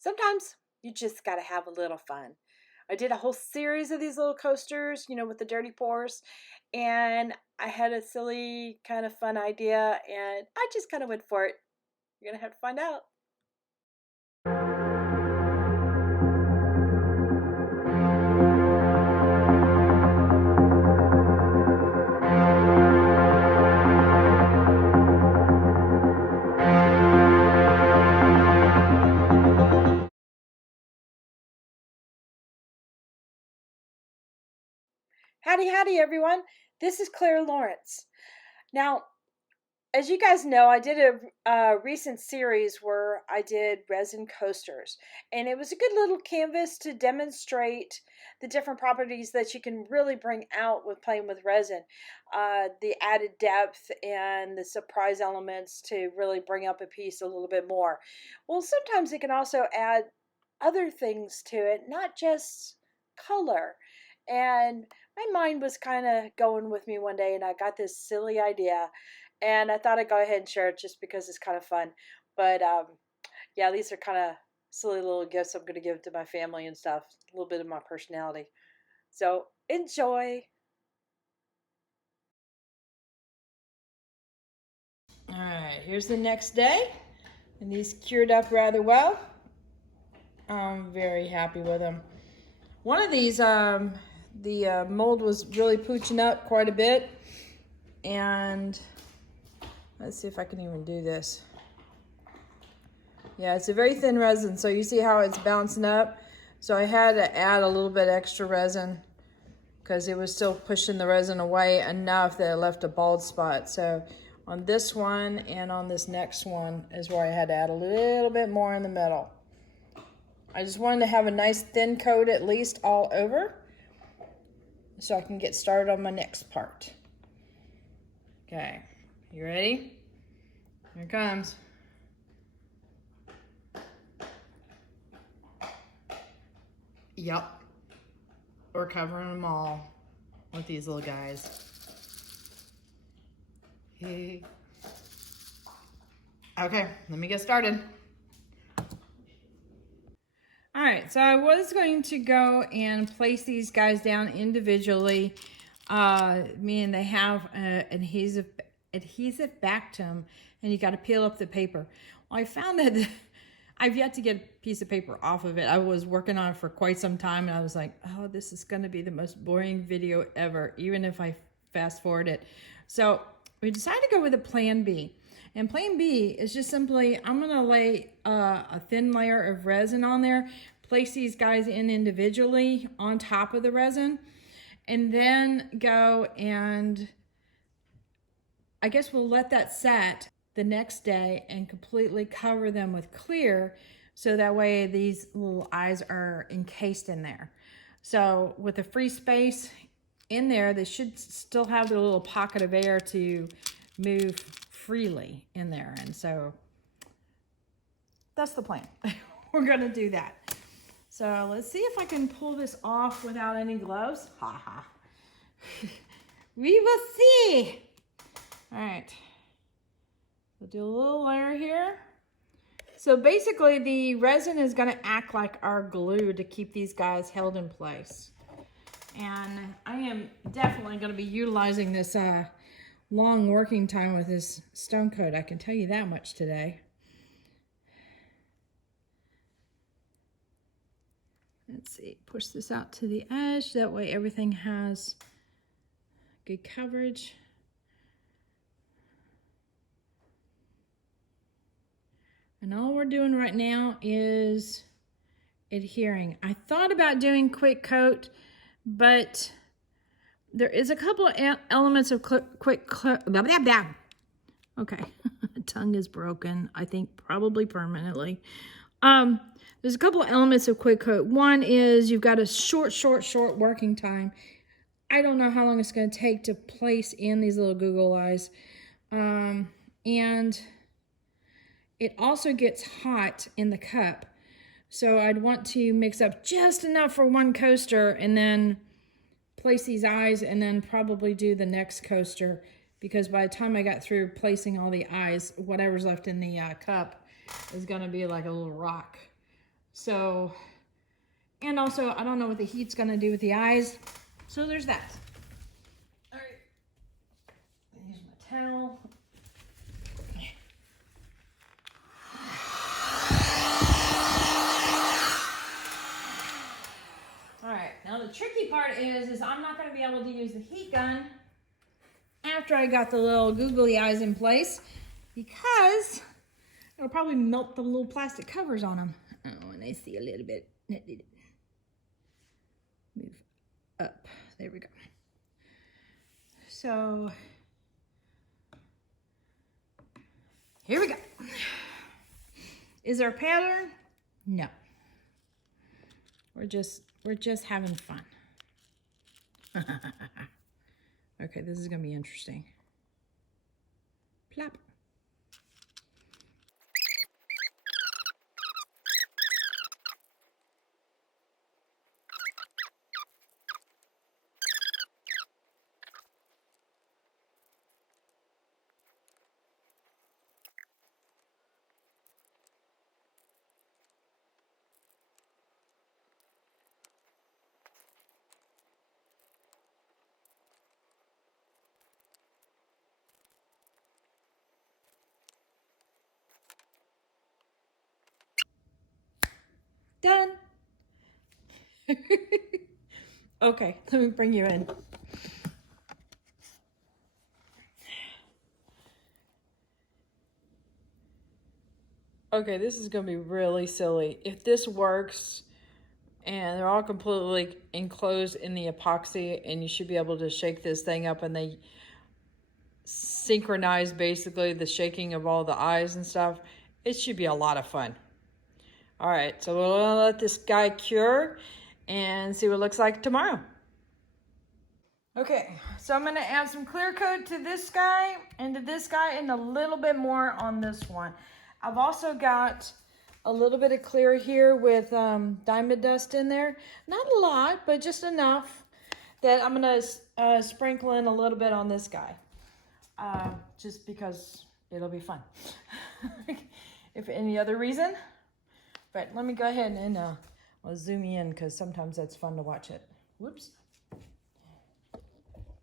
sometimes you just got to have a little fun. I did a whole series of these little coasters, with the dirty pours, and I had a silly kind of fun idea, and I just kind of went for it. You're going to have to find out. Howdy, howdy, everyone. This is Clara Lawrence. Now, as you guys know, I did a recent series where I did resin coasters, and it was a good little canvas to demonstrate the different properties that you can really bring out with playing with resin, the added depth and the surprise elements to really bring up a piece a little bit more. Well, sometimes it can also add other things to it, not just color. And my mind was kind of going with me one day, and I got this silly idea, and I thought I'd go ahead and share it just because it's kind of fun. But yeah, these are kind of silly little gifts I'm going to give to my family and stuff, a little bit of my personality. So enjoy. All right, here's the next day, and these cured up rather well. I'm very happy with them. One of these, the mold was really pooching up quite a bit, and let's see if I can even do this. Yeah, it's a very thin resin, so you see how it's bouncing up. So I had to add a little bit extra resin because it was still pushing the resin away enough that it left a bald spot. So on this one and on this next one is where I had to add a little bit more in the middle. I just wanted to have a nice thin coat at least all over so I can get started on my next part. Okay, you ready? Here it comes. Yep, we're covering them all with these little guys. Hey. Okay, let me get started. All right, so I was going to go and place these guys down individually, meaning they have adhesive back to them, and you got to peel up the paper. Well, I found that I've yet to get a piece of paper off of it. I was working on it for quite some time, and I was like, oh, this is going to be the most boring video ever, even if I fast forward it. So we decided to go with a plan B. And plan B is just simply, I'm going to lay a thin layer of resin on there, place these guys in individually on top of the resin, and then go and I guess we'll let that set the next day and completely cover them with clear, so that way these little eyes are encased in there. So with the free space in there, they should still have their little pocket of air to move freely in there. And so that's the plan. We're gonna do that. So let's see if I can pull this off without any gloves. Ha ha. We will see. All right, we'll do a little layer here. So basically the resin is gonna act like our glue to keep these guys held in place. And I am definitely gonna be utilizing this long working time with this stone coat. I can tell you that much today. Let's see, push this out to the edge. That way everything has good coverage. And all we're doing right now is adhering. I thought about doing quick coat, but there is a couple of elements of quick coat. Okay, tongue is broken, I think probably permanently. There's a couple of elements of quick coat. One is you've got a short working time. I don't know how long it's going to take to place in these little Google eyes. And it also gets hot in the cup. So I'd want to mix up just enough for one coaster and then place these eyes and then probably do the next coaster, because by the time I got through placing all the eyes, whatever's left in the cup is going to be like a little rock. So, and also I don't know what the heat's gonna do with the eyes. So there's that. All right, here's my towel. All right, now the tricky part is I'm not gonna be able to use the heat gun after I got the little googly eyes in place because it'll probably melt the little plastic covers on them. Oh, and I see a little bit. Move up. There we go. So here we go. Is there a pattern? No. We're just having fun. Okay, this is gonna be interesting. Plop. Done. Okay, let me bring you in. Okay, this is gonna be really silly. If this works and they're all completely enclosed in the epoxy and you should be able to shake this thing up and they synchronize basically the shaking of all the eyes and stuff, it should be a lot of fun. All right, so we'll let this guy cure and see what it looks like tomorrow. Okay, so I'm gonna add some clear coat to this guy and to this guy and a little bit more on this one. I've also got a little bit of clear here with diamond dust in there. Not a lot, but just enough that I'm gonna sprinkle in a little bit on this guy. Just because it'll be fun. If for any other reason. But let me go ahead and I'll zoom in because sometimes that's fun to watch it. Whoops.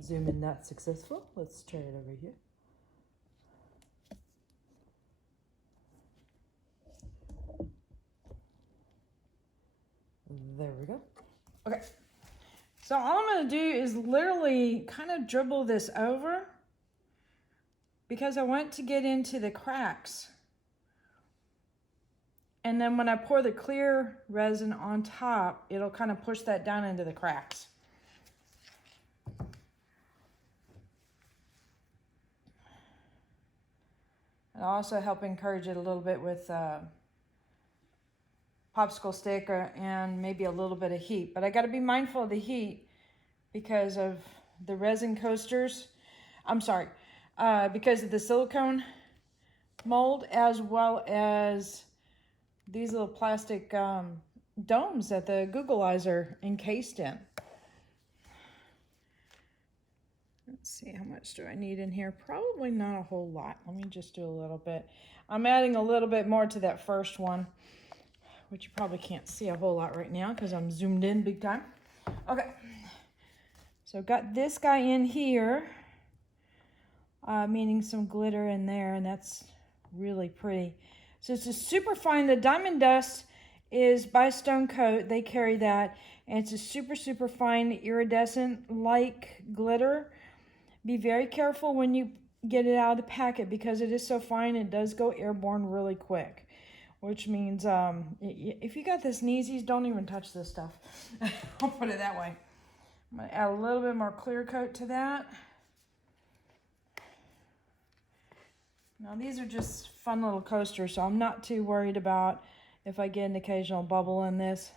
Zoom in not successful. Let's try it over here. There we go. Okay. So all I'm going to do is literally kind of dribble this over because I want to get into the cracks. And then when I pour the clear resin on top, it'll kind of push that down into the cracks. It'll also help encourage it a little bit with popsicle stick and maybe a little bit of heat. But I got to be mindful of the heat because of the resin coasters. I'm sorry, because of the silicone mold as well as these little plastic domes that the Google eyes are encased in. Let's see, how much do I need in here? Probably not a whole lot. Let me just do a little bit. I'm adding a little bit more to that first one, which you probably can't see a whole lot right now because I'm zoomed in big time. Okay, so I've got this guy in here, meaning some glitter in there, and that's really pretty. So it's a super fine, the diamond dust is by Stone Coat, they carry that, and it's a super fine iridescent like glitter. Be very careful when you get it out of the packet because it is so fine, it does go airborne really quick. Which means if you got the sneezies, don't even touch this stuff. I'll put it that way. I'm gonna add a little bit more clear coat to that. Now these are just fun little coasters, so I'm not too worried about if I get an occasional bubble in this.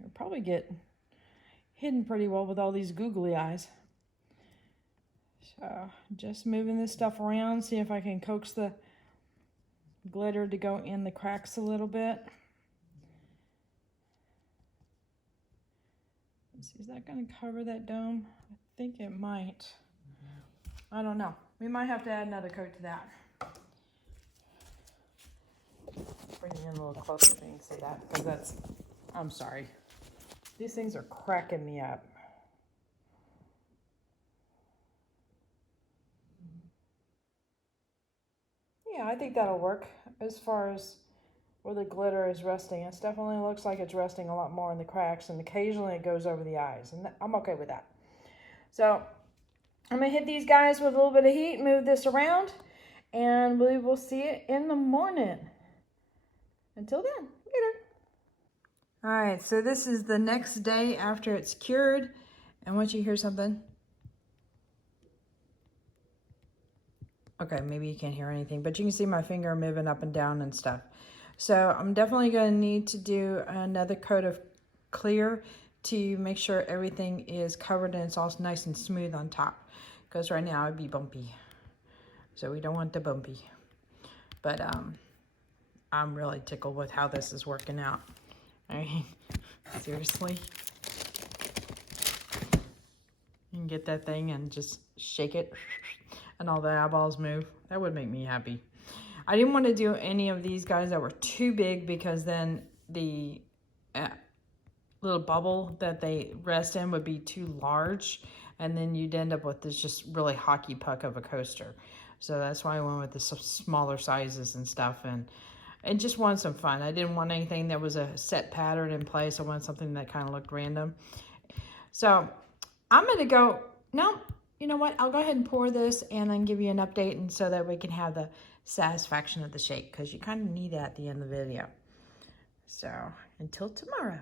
It'll probably get hidden pretty well with all these googly eyes. So just moving this stuff around, see if I can coax the glitter to go in the cracks a little bit. Let's see, is that going to cover that dome? I think it might. I don't know. We might have to add another coat to that. Bring you in a little closer so you can see that, because that's, I'm sorry. These things are cracking me up. Yeah, I think that'll work as far as where the glitter is resting. It definitely looks like it's resting a lot more in the cracks, and occasionally it goes over the eyes, and I'm okay with that. So I'm gonna hit these guys with a little bit of heat, move this around, and we will see it in the morning. Until then, later. All right, so this is the next day after it's cured. I want you to hear something. Okay, maybe you can't hear anything, but you can see my finger moving up and down and stuff. So I'm definitely going to need to do another coat of clear to make sure everything is covered and it's all nice and smooth on top. Because right now it'd be bumpy. So we don't want the bumpy. But I'm really tickled with how this is working out. I mean, seriously. You can get that thing and just shake it and all the eyeballs move. That would make me happy. I didn't want to do any of these guys that were too big, because then the little bubble that they rest in would be too large, and then you'd end up with this just really hockey puck of a coaster. So that's why I went with the smaller sizes and stuff, and just wanted some fun. I didn't want anything that was a set pattern in place. I wanted something that kind of looked random. So I'm going to go, no, you know what? I'll go ahead and pour this and then give you an update, and so that we can have the satisfaction of the shake, because you kind of need that at the end of the video. So until tomorrow.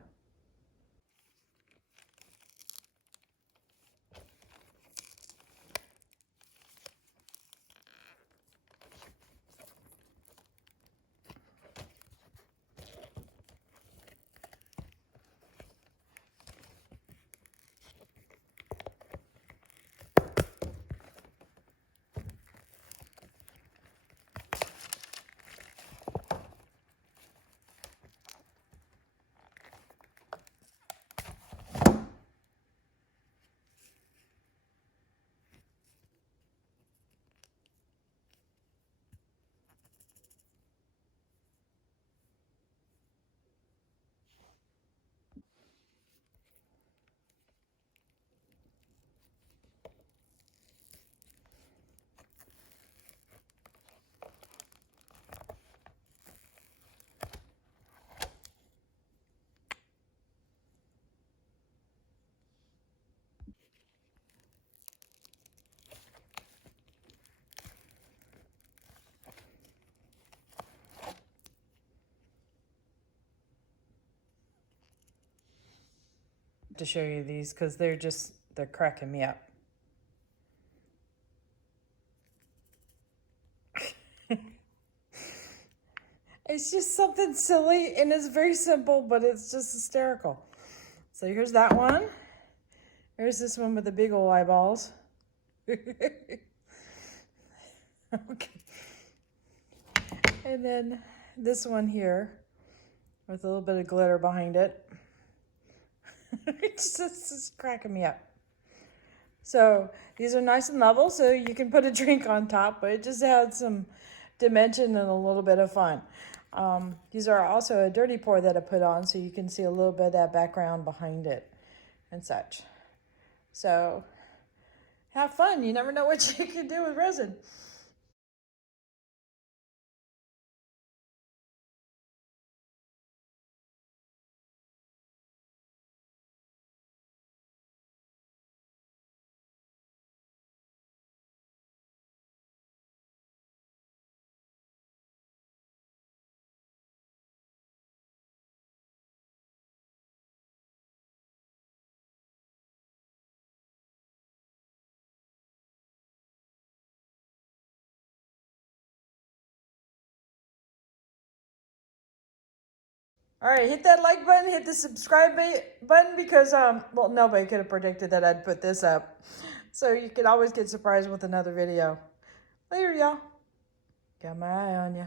To show you these, because they're cracking me up. It's just something silly, and it's very simple, but it's just hysterical. So here's that one. Here's this one with the big old eyeballs. Okay. And then this one here with a little bit of glitter behind it. It's just cracking me up. So these are nice and level, so you can put a drink on top, but it just adds some dimension and a little bit of fun. These are also a dirty pour that I put on, so you can see a little bit of that background behind it and such. So have fun. You never know what you can do with resin. All right, hit that like button, hit the subscribe button, because, well, nobody could have predicted that I'd put this up. So you can always get surprised with another video. Later, y'all. Got my eye on you.